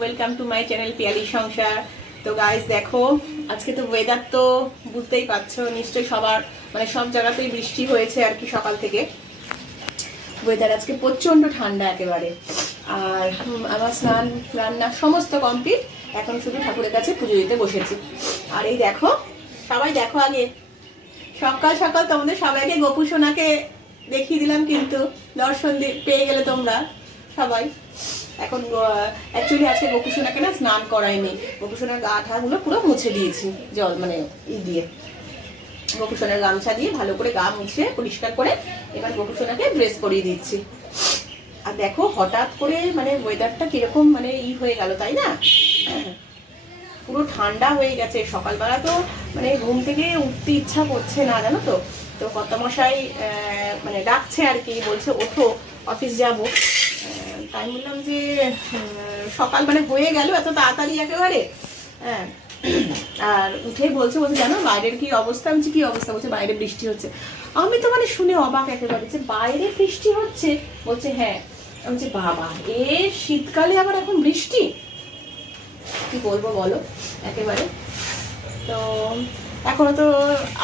Welcome to my channel Piyali সংসার। তো guys দেখো, আজকে তো ওয়েদার তো বুঝতেই পারছো নিশ্চয়ই, সবার মানে সব জায়গাতেই বৃষ্টি হয়েছে আর কি সকাল থেকে। ওয়েদার আজকে প্রচণ্ড ঠান্ডা একেবারে। আর আমার স্নান রান্না সমস্ত কমপ্লিট, এখন শুধু ঠাকুরের কাছে পুজো দিতে বসেছি। আর এই দেখো, সবাই দেখো, আগে সকাল সকাল তোমাদের সবাইকে গোপু সোনাকে দেখিয়ে দিলাম, কিন্তু দর্শন পেয়ে গেলে তোমরা সবাই। এখন অ্যাকচুয়ালি আজকে গোপু সোনাকে না স্নান করাইনি, গোপু সোনার গা ঠাগুলো পুরো মুছে দিয়েছি জল মানে দিয়ে, গোপু সোনার গামছা দিয়ে ভালো করে গা মুছে পরিষ্কার করে এবার গোপু সোনাকে ড্রেস পরিয়ে দিচ্ছি। আর দেখো হঠাৎ করে মানে ওয়েদারটা কিরকম মানে হয়ে গেল, তাই না? পুরো ঠান্ডা হয়ে গেছে। সকালবেলা তো মানে ঘুম থেকে উঠতে ইচ্ছা করছে না, জানো তো। তো কর্তামশাই মানে ডাকছে আর কি, বলছে ওঠো অফিস যাব। তাই বললাম যে সকাল মানে হয়ে গেল এত তাড়াতাড়ি একেবারে। হ্যাঁ, আর উঠে বলছে জানো বাইরের কি অবস্থা? আমি কি অবস্থা? বলছে বাইরে বৃষ্টি হচ্ছে। আমি তো মানে শুনে অবাক একেবারে, যে বাইরে বৃষ্টি হচ্ছে। বলছে হ্যাঁ। আমি বলছি বাবা, শীতকালে আবার এখন বৃষ্টি, কি বলবো বলো একেবারে। তো এখনো তো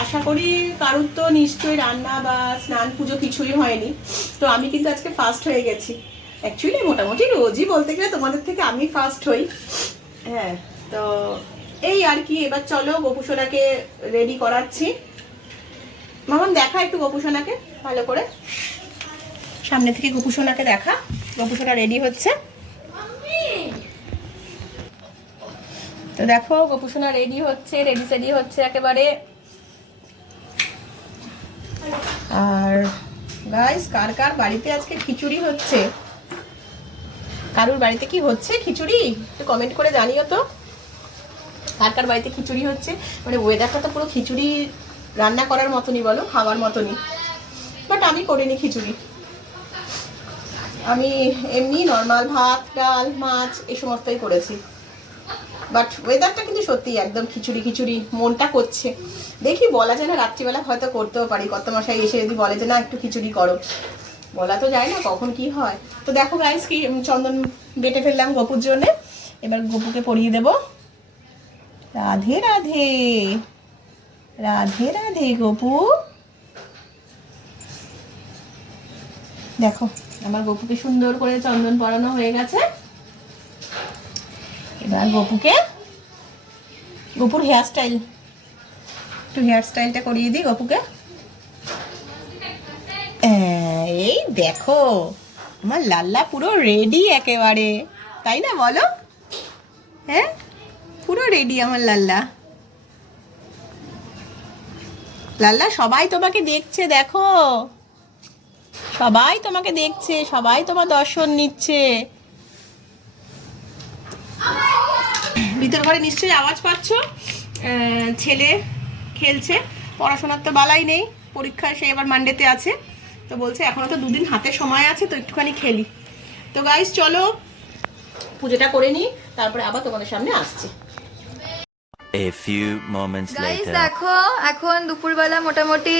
আশা করি কারুর তো নিশ্চয়ই রান্না বা স্নান পুজো কিছুই হয়নি। তো আমি কিন্তু আজকে ফার্স্ট হয়ে গেছি। অ্যাকচুয়ালি মোটামুটি রোজই বলতে গেলে তোমাদের থেকে আমি ফার্স্ট হই। হ্যাঁ, তো এই আর কি। এবার চলো গোপু সোনাকে রেডি করাচ্ছি। মামাম দেখা একটু গোপু সোনাকে ভালো করে, সামনে থেকে গোপু সোনাকে দেখা। গোপু সোনা রেডি হচ্ছে। তো দেখো গোপু সোনা রেডি হচ্ছে একেবারে। আর গাইস, কার কার বাড়িতে আজকে খিচুড়ি হচ্ছে? কারুর বাড়িতে কি হচ্ছে খিচুড়ি একটু কমেন্ট করে জানিও তো, কার কার বাড়িতে খিচুড়ি হচ্ছে। মানে ওয়েদারটা তো পুরো খিচুড়ি রান্না করার মতনই, বলো খাওয়ার মতনই। বাট আমি করিনি খিচুড়ি, আমি এমনি নর্মাল ভাত ডাল মাছ এই সমস্তই করেছি। বাট ওয়েদারটা কিন্তু সত্যি একদম খিচুড়ি খিচুড়ি মনটা করছে। দেখি বলা যায় না, রাত্রিবেলা হয়তো করতেও পারি, কর্তামশাই এসে যদি বলে যে না একটু খিচুড়ি করো, বলা তো যায় না কখন কি হয়। তো দেখো গাইস, কি চন্দন বেটে ফেললাম গোপুর জন্যে। এবার গোপুকে পরিয়ে দেব। রাধে রাধে, রাধে রাধে গোপু। দেখো আমার গোপুকে সুন্দর করে চন্দন পরানো হয়ে গেছে। এবার গোপুর হেয়ার স্টাইলটা করিয়ে দিই গোপুকে। এই দেখো আমার লাল্লা পুরো রেডি একেবারে, তাই না বলো? হ্যাঁ, পুরো রেডি আমার লাল্লা। সবাই তোমাকে দেখছে, দেখো সবাই তোমাকে দেখছে, সবাই তোমার দর্শন নিচ্ছে। ভিতর ঘরে নিশ্চয়ই আওয়াজ পাচ্ছ, ছেলে খেলছে। পড়াশোনার তো বালাই নেই, পরীক্ষা সে এবার মানডেতে আছে। তো বলছে এখনো তো দুদিন হাতে সময় আছে, তো একটুখানি খেলি। তো গাইস চলো পুজোটা করে নিই, তারপরে আবার তোমাদের সামনে আসছি। A few moments later. দেখো এখন দুপুরবেলা মোটামুটি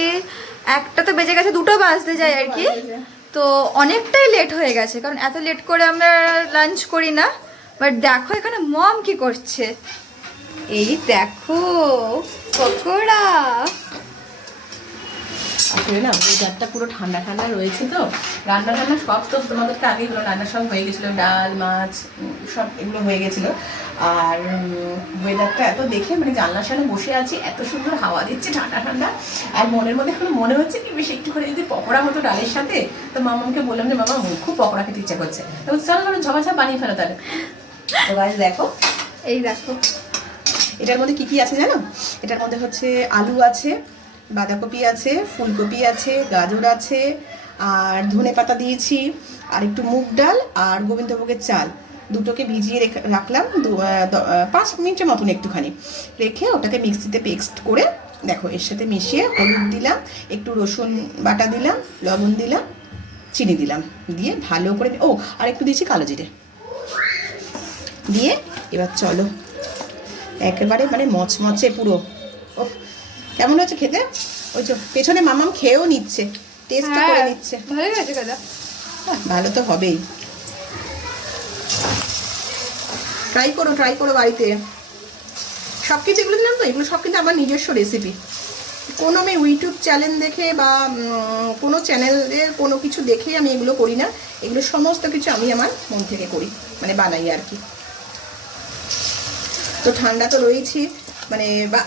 একটা তো বেজে গেছে, দুটো বাজতে যায় আর কি। তো অনেকটাই লেট হয়ে গেছে, কারণ এত লেট করে আমরা লাঞ্চ করি না। বাট দেখো এখানে মম কি করছে, এই দেখো পকোড়া। আসলে না ওয়েদারটা পুরো ঠান্ডা ঠান্ডা রয়েছে, তো রান্না সব তো তোমাদেরকে আগেই বলো, রান্না সব হয়ে গেছিলো, ডাল মাছ সব এগুলো হয়ে গেছিলো। আর ওয়েদারটা এত দেখে মানে জানলার সামনে বসে আছি, এত সুন্দর হাওয়া দিচ্ছে ঠান্ডা ঠান্ডা। আর মনের মধ্যে এখন মনে হচ্ছে কি বেশি একটু করে যদি পকোড়া হতো ডালের সাথে। তো মামাকে বললাম যে মামা খুব পকোড়া খেতে ইচ্ছা করছে, তো চলো ঝপাঝপ বানিয়ে ফেলো তাহলে। তো গাইস দেখো, এই দেখো এটার মধ্যে কি আছে জানো? এটার মধ্যে হচ্ছে আলু আছে, বাঁধাকপি আছে, ফুলকপি আছে, গাজর আছে, আর ধনে পাতা দিয়েছি, আর একটু মুগ ডাল আর গোবিন্দভোগের চাল, দুটোকে ভিজিয়ে রাখলাম 5 মিনিটের মতন একটুখানি রেখে ওটাকে মিক্সিতে পেস্ট করে দেখো এর সাথে মিশিয়ে হলুদ দিলাম, একটু রসুন বাটা দিলাম, লবণ দিলাম, চিনি দিলাম, দিয়ে ভালো করে আর একটু দিয়েছি কালো জিরে দিয়ে এবার চলো একেবারে মানে মচমচে পুরো। ও কেমন হচ্ছে খেতে? ওই তো পেছনে মামাম খেয়েও নিচ্ছে, টেস্ট করে নিচ্ছে। ভালো গেছে দাদা, ভালো তো হবেই। ট্রাই করো বাড়িতে। সব কিছু এগুলো দিলাম তো, এগুলো সব কিন্তু আমার নিজস্ব রেসিপি। কোনো আমি ইউটিউব চ্যানেল দেখে বা কোনো চ্যানেলের কোনো কিছু দেখে আমি এগুলো করি না। এগুলো সমস্ত কিছু আমি আমার মন থেকে করি, মানে বানাই আর কি। তো ঠান্ডা তো রয়েছি, মানে বা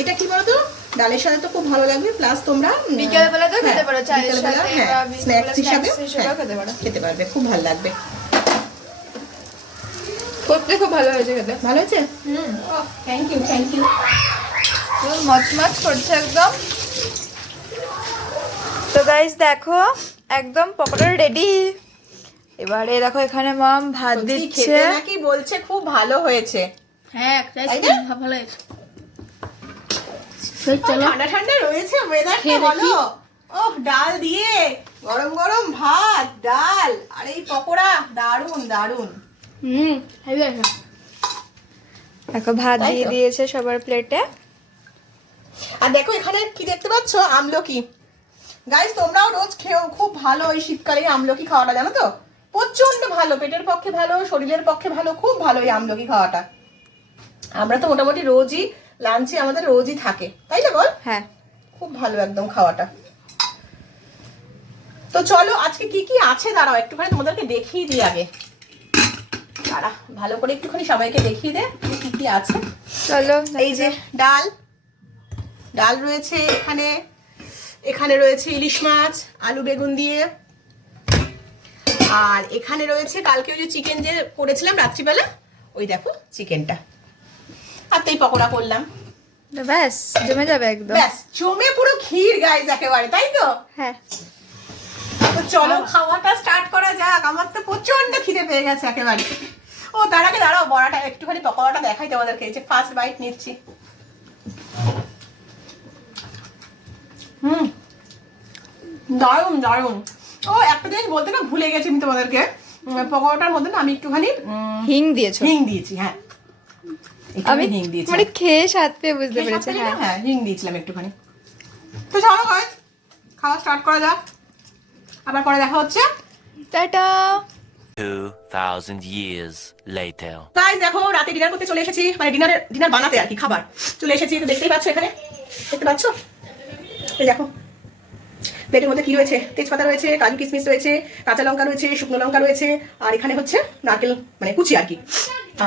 এটা কি বলতো, ডালের সাথে তো খুব ভালো লাগবে। প্লাস তোমরা বিকেলবেলা তো খেতে পারো, চায়ের সাথে বা স্ন্যাক্স হিসাবে খেতে পারো, খেতে পারবে, খুব ভালো লাগবে। করতে খুব ভালো হয়েছে খেতে। ভালো হয়েছে? Thank you. মচমচ করছে একদম। তো গাইস দেখো একদম পকোড়া রেডি। এবারে দেখো এখানে মম ভাত দিচ্ছে, নাকি বলছে খুব ভালো হয়েছে। হ্যাঁ ভালো হয়েছে। ঠান্ডা ঠান্ডা রয়েছে ওয়েদারটা, বলো। ওহ, ডাল দিয়ে গরম গরম ভাত, ডাল আর এই পকোড়া, দারুন দারুন। দেখো ভাত দিয়ে দিয়েছে সবার প্লেটে। আর দেখো এখানে কি দেখতে পাচ্ছ, আমলকি। গাইস তোমরাও রোজ খেও, খুব ভালো এই শীতকালে আমলকি খাওয়াটা, জানো তো প্রচন্ড ভালো, পেটের পক্ষে ভালো, শরীরের পক্ষে ভালো, খুব ভালো এই আমলকি খাওয়াটা। আমরা তো মোটামুটি রোজই লাঞ্চে আমাদের রোজই থাকে, তাই না বল? হ্যাঁ, খুব ভালো একদম খাওয়াটা। তো চলো আজকে কি কি আছে দাঁড়াও একটুখানি তোমাদেরকে দেখিয়ে দিই আগে। দাঁড়া, ভালো করে একটুখানি সবাইকে দেখিয়ে দে কি কি আছে। চলো। এই যে ডাল রয়েছে এখানে, এখানে রয়েছে ইলিশ মাছ আলু বেগুন দিয়ে, আর এখানে রয়েছে কালকে ওই যে চিকেন যে করেছিলাম রাত্রিবেলা, ওই দেখো চিকেনটা, আর তাই পকোড়া করলাম। ব্যাস জমে যাবে একদম, ব্যাস জমে পুরো ক্ষীর গাইজ একেবারে, তাই তো? হ্যাঁ। তো চলো খাওয়াটা স্টার্ট করা যাক, আমার তো প্রচন্ড খিদে পেয়ে গেছে একেবারে। ও তার আগে দাঁড়াও, বড়াটা একটুখানি পকোড়াটা দেখাই তোমাদেরকে, এই যে ফার্স্ট বাইট নিচ্ছি। দারুন দারুন। ও একটা জিনিস বলতে না ভুলে গেছি আমি তোমাদেরকে, পকোড়াটার মধ্যে না আমি একটুখানি হিং দিয়েছো? হিং দিয়েছি, হ্যাঁ আমি হিং দিয়েছি, মানে খেয়ে স্বাদ পেয়ে বুঝতে পেরেছি। হ্যাঁ হিং দিয়েছিলাম একটুখানি। তো চলো গাইস খাওয়া স্টার্ট করা যাক, আবার পরে দেখা হচ্ছে। টাটা। 2000 years later. গাইস দেখো রাতে ডিনার করতে চলে এসেছি, মানে ডিনার বানাতে আর কি, খাবার চলে এসেছি। তো দেখতেই পাচ্ছ, এখানে দেখতে পাচ্ছ, এই দেখো প্লেটের মধ্যে কি রয়েছে, তেজপাতা রয়েছে, কাজু কিশমিশ রয়েছে, কাঁচা লঙ্কা রয়েছে, শুকনো লঙ্কা রয়েছে, আর এখানে হচ্ছে নারকেল মানে কুচি আর কি।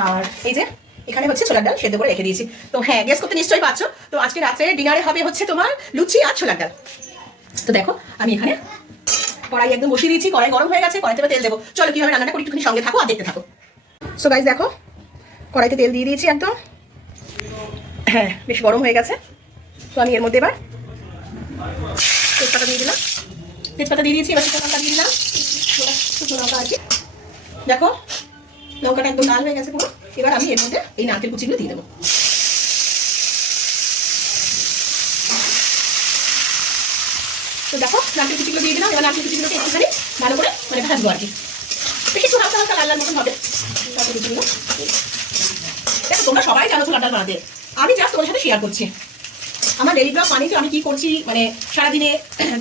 আর এই যে এখানে হচ্ছে ছোলার ডাল সেদ্ধ করে রেখে দিয়েছি। তো হ্যাঁ, গেস করতে নিশ্চয়ই পাচ্ছ, তো আজকে রাতে ডিনারে হবে হচ্ছে তোমার লুচি আর ছোলার ডাল। তো দেখো আমি এখানে কড়াই একদম বসিয়ে দিয়েছি, কড়াই গরম হয়ে গেছে, কড়াইতে তেল দেবো। চলো কিভাবে রান্নাটা করি একটুখানি সঙ্গে থাকো আর দেখতে থাকো। সো গাইস দেখো কড়াইতে তেল দিয়ে দিয়েছি একদম, হ্যাঁ বেশ গরম হয়ে গেছে। তো আমি এর মধ্যে এবার তেজপাতা দিয়ে দিলাম, তেজপাতা দিয়ে দিয়েছি, এবার শুকনো লঙ্কা দিয়ে দিলাম, শুকনো লঙ্কা আর কি। দেখো লঙ্কাটা একদম লাল হয়ে গেছে পুরো। এবার আমি এর মধ্যে এই নারকেল কুচিগুলো দিয়ে দেবো। তো দেখো নারকেল কুচিগুলো দিয়ে দিলাম, এবার নারকেল কুচিগুলোকে একটুখানি ভালো করে মানে ভাজবো আর কি, একটু হালকা হালকা লাল লাল মতন হবে নারকেল কুচিগুলো। দেখো তোমরা সবাই জানো ছোলার ডাল বানাতে, আমি জাস্ট তোমাদের সাথে শেয়ার করছি আমার ডেইলি ব্লগ, মানে আমি কি করছি, মানে সারাদিনে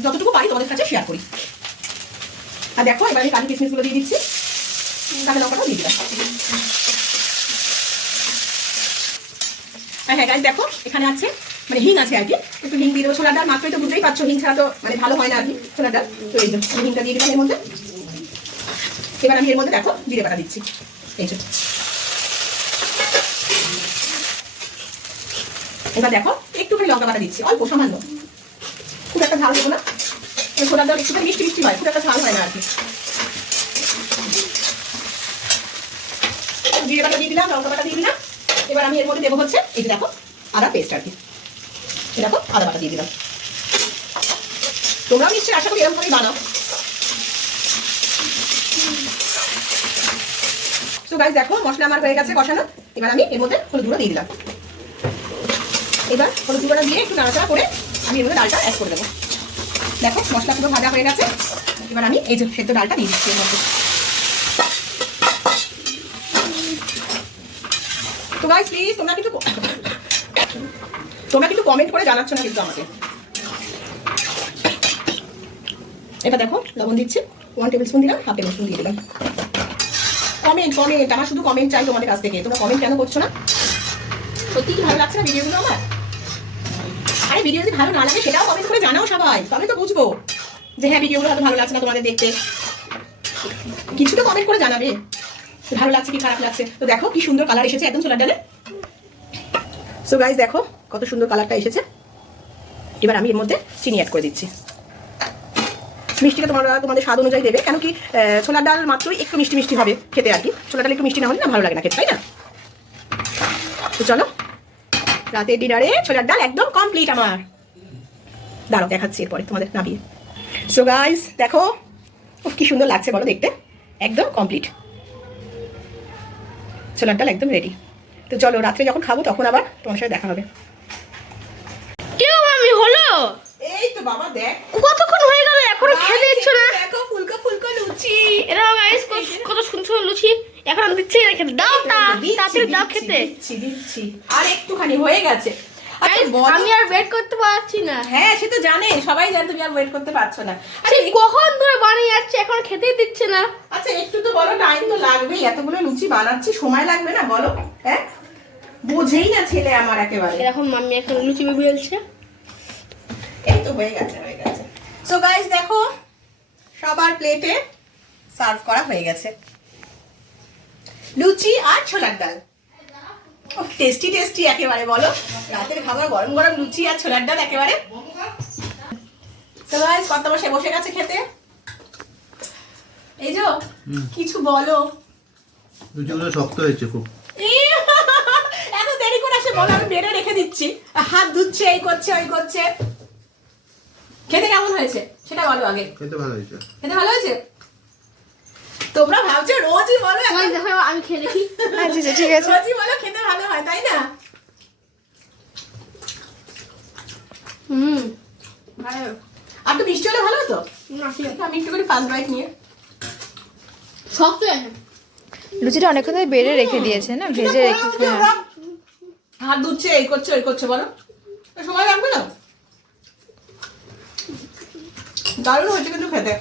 যতটুকু পারি তোমাদের কাছে শেয়ার করি। আর দেখো এবার আমি কাজু কিশমিশগুলো দিয়ে দিচ্ছি, কাঁচা লঙ্কাটাও দিয়ে দিলাম। হ্যাঁ গাইস দেখো এখানে আছে মানে হিং আছে আর কি, একটু হিং দিয়ে দেবো। ছোলার ডাল মাত্রই তো বুঝতেই পারছো, হিং ছাড়া তো মানে ভালো হয় না আর কি ছোলার ডাল। তো এই যে হিংটা দিয়ে দিলাম এর মধ্যে। এবার আমি এর মধ্যে দেখো জিরে বাটা দিচ্ছি, এই যে। এবার দেখো একটুখানি লঙ্কা বাটা দিচ্ছি, অল্প সামান্য, খুব একটা ঝাল দেবো না, ছোলার ডাল একটুখানি মিষ্টি মিষ্টি হয়, খুব একটা ঝাল হয় না আর কি। জিরে বাটা দিয়ে দিলাম, লঙ্কা বাটা দিয়ে দিলাম। এবার আমি এর মধ্যে দেবো হচ্ছে এই যে দেখো আদা পেস্ট আর কি, দেখো আদা বাটা দিয়ে দিলাম। তোমরাও নিশ্চয়ই আশা করি এরকম করেই বানাও। তো গাইস দেখো মশলা আমার হয়ে গেছে কষানো, এবার আমি এর মধ্যে হলুদ গুঁড়ো দিয়ে দিলাম। এবার হলুদ গুঁড়ো দিয়ে একটু নাড়াচাড়া করে আমি এর মধ্যে ডালটা অ্যাড করে দেবো। দেখো মশলা পুরো ভাজা হয়ে গেছে, এবার আমি এই যে সেদ্ধ ডালটা দিয়ে দিচ্ছি এর মধ্যে। তো গাইস প্লিজ তোমরা কিন্তু কমেন্ট করে জানাচ্ছ না কিন্তু আমাকে। এবার দেখো লবণ দিচ্ছি, 1 টেবিল স্পুন দিলাম, হাফ টেবিল স্পুন দিয়ে দিলাম। কমেন্ট কমেন্ট, আমার শুধু কমেন্ট চাই তোমাদের কাছ থেকে। তোমরা কমেন্ট কেন করছো না? সত্যি কি ভালো লাগছে না ভিডিওগুলো আমার? আরে ভিডিও যদি ভালো না লাগে সেটাও কমেন্ট করে জানাও সবাই, তবে তো বুঝবো যে হ্যাঁ ভিডিওগুলো হয়তো ভালো লাগছে না তোমাদের দেখতে। কিছু তো কমেন্ট করে জানাবে ভালো লাগছে কি খারাপ লাগছে। তো দেখো কি সুন্দর কালার এসেছে একদম ছোলার ডালে। সো গাইস দেখো কত সুন্দর কালারটা এসেছে। এবার আমি এর মধ্যে চিনি অ্যাড করে দিচ্ছি। মিষ্টিটা তোমাদের স্বাদ অনুযায়ী দেবে, কেন কি ছোলার ডাল মাত্রই একটু মিষ্টি মিষ্টি হবে খেতে আর কি। ছোলার ডাল একটু মিষ্টি না হলে না ভালো লাগে না খেতে, তাই না? তো চলো রাতের ডিনারে ছোলার ডাল একদম কমপ্লিট আমার। দাঁড়াও দেখাচ্ছি এরপরে তোমাদের নামিয়ে। সো গাইস দেখো কি সুন্দর লাগছে বলো দেখতে, একদম কমপ্লিট ছোলার ডাল একদম রেডি। তো চলো রাত্রে যখন খাবো তখন আবার তোমার সাথে দেখা হবে। কেউ আমি হলো এই তো বাবা দেখ কতক্ষণ হয়ে গেল এখনো খেতে দিচ্ছ না। দেখো ফুলকা ফুলকা লুচি। এরা গাইস কত সুন্দর লুচি এখন দিচ্ছি না খেতে। দাও তাড়াতাড়ি দাও খেতে। দিচ্ছি আর একটুখানি হয়ে গেছে। আচ্ছা, Guys, বলো- আমি আর ওয়েট করতে পারছি না। হ্যাঁ সে তো জানে, সবাই জানে তুমি আর ওয়েট করতে পারছো না। আরে কখন ধরে বানিয়ে যাচ্ছে এখন খেতেই দিচ্ছে না। আচ্ছা একটু তো বলো, টাইম তো লাগবেই, এতগুলো লুচি বানাচ্ছি সময় লাগবে না বলো? হ্যাঁ বোঝেই না ছেলে আমার একেবারে। এখন মাম্মি এখন লুচি বেলছে। এই তো হয়ে গেছে হয়ে গেছে। সো গাইস দেখো সবার প্লেটে সার্ভ করা হয়ে গেছে লুচি আর ছোলার ডাল। টেস্টি টেস্টি একেবারে বলো, রাতের খাবার গরম গরম লুচি আর ছোলার ডাল একেবারে। সো গাইস কত বসে বসে গেছে খেতে। এই যে কিছু বলো। লুচিগুলো শক্ত হয়েছে খুব। এত দেরি করে আসে বলো, আমি বেড়ে রেখে দিচ্ছি। হাত ধুচ্ছে, এই করছে ওই করছে। খেতে কেমন হয়েছে সেটা বলো আগে। খেতে ভালো হয়েছে। খেতে ভালো হয়েছে? তোমরা ভাবছো রোজই বলো সবাই দেখো আমি খেয়ে দেখি। আচ্ছা ঠিক আছে। রোজই বলো খেতে ভালো হয়, তাই না? ভালো আর তো মিষ্টি হলে ভালো হতো। না ঠিক আছে। আমি একটু করে ফার্স্ট বাইট নিয়ে শক্ত আছে। লুচিটা অনেকক্ষণ ধরে বেড়ে রেখে দিয়েছে না, ভেজে রেখে। হ্যাঁ হাত ধুচ্ছে, এই করছে ওই করছে বলো, সময় লাগবে না? দারুণ হয়েছে কিন্তু খেতে।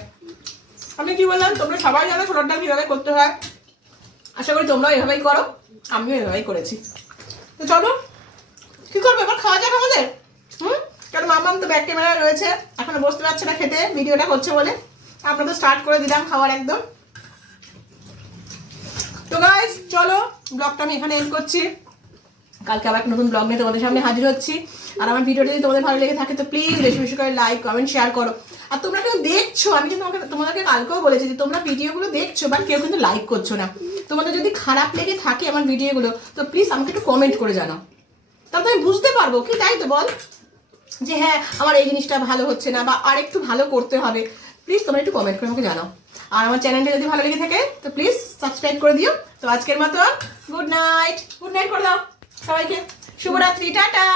আমি কি বললাম, তোমরা সবাই জানো ছোলার ডাল কিভাবে করতে হয়। আশা করি তোমরাও এভাবেই করো, আমিও এভাবেই করেছি। তো চলো কি করবো এবার, খাওয়া যাক আমাদের। কারণ মামাম তো ব্যাক ক্যামেরায় রয়েছে, এখনো বসতে পারছে না খেতে, ভিডিওটা করছে বলে। আমরা তো স্টার্ট করে দিলাম খাওয়ার একদম। তো গাইস চলো ব্লগটা আমি এখানে এন্ড করছি। কালকে আবার একটা নতুন ব্লগ নিয়ে তোমাদের সামনে হাজির হচ্ছি। আর আমার ভিডিওটা যদি তোমাদের ভালো লেগে থাকে তো প্লিজ বেশি বেশি করে লাইক কমেন্ট শেয়ার করো। আর তোমরা কেউ দেখছো, আমি কিন্তু তোমাদেরকে কালকেও বলেছি যে তোমরা ভিডিওগুলো দেখছো বাট কেউ কিন্তু লাইক করছো না। তোমাদের যদি খারাপ লেগে থাকে আমার ভিডিওগুলো তো প্লিজ আমাকে একটু কমেন্ট করে জানাও, তাহলে আমি বুঝতে পারবো কি, তাই তো বল যে হ্যাঁ আমার এই জিনিসটা ভালো হচ্ছে না বা আর একটু ভালো করতে হবে। প্লিজ তোমরা একটু কমেন্ট করে আমাকে জানাও। আর আমার চ্যানেলটা যদি ভালো লেগে থাকে তো প্লিজ সাবস্ক্রাইব করে দিও। তো আজকের মতো গুড নাইট করে দাও সবাইকে। শুভরাত্রি, টাটা।